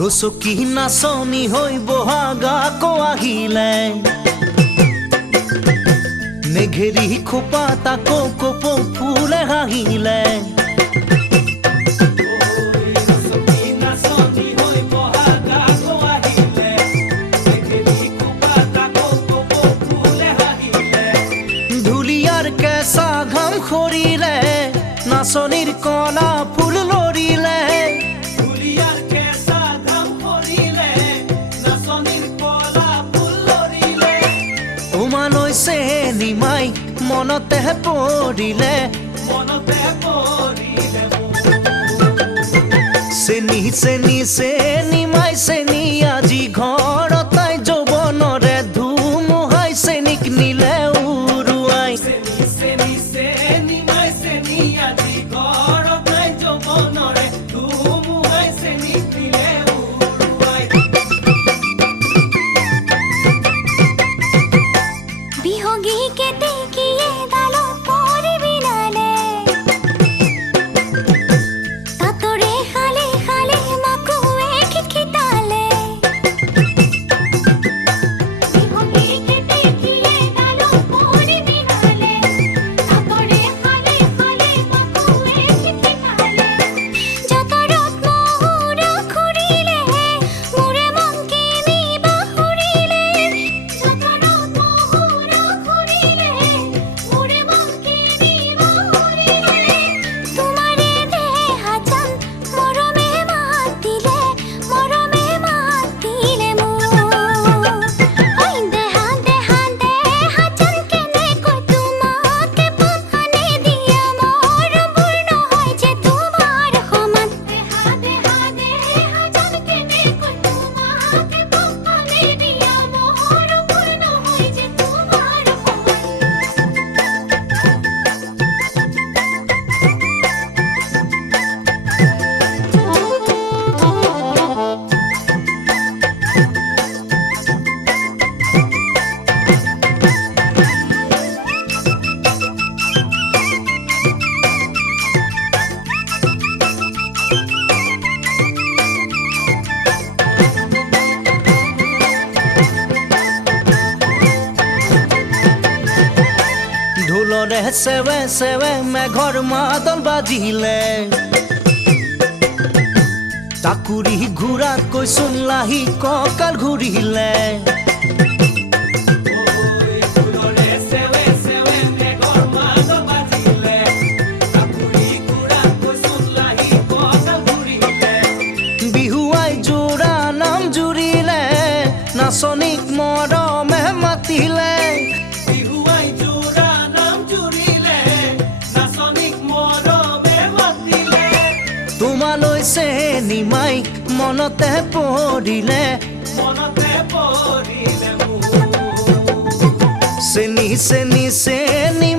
ৰচকী নাচনি হৈ বহাগ আকৌ আহিলে নেঘেৰি খোপা তাকো কপৌ ফুলে হাঁহিলে ধুলিয়াৰ কেঁচা ঘাম সৰিলে নাচনিৰ কলা ফুল লৰিলে নিমাই মনতে পৰিলে চেনি চেনি চেনি মাই চেনি আজি ঘৰতাই যৌৱনৰে ধুমুহাই চেনিক নিলে উৰুৱাই ঢোলৰে চেৱে চেৱে মেঘৰ মাদল বাজিলে টাকুৰি ঘূৰাকৈ চোনলাহি কঁকাল ঘূৰিলে বিহুৱাই যোৰা নাম জুৰিলে নাচনিক মৰমে মাতিলে তোমালৈ চেনিমাই মনতে পৰিলে চেনি চেনি চেনি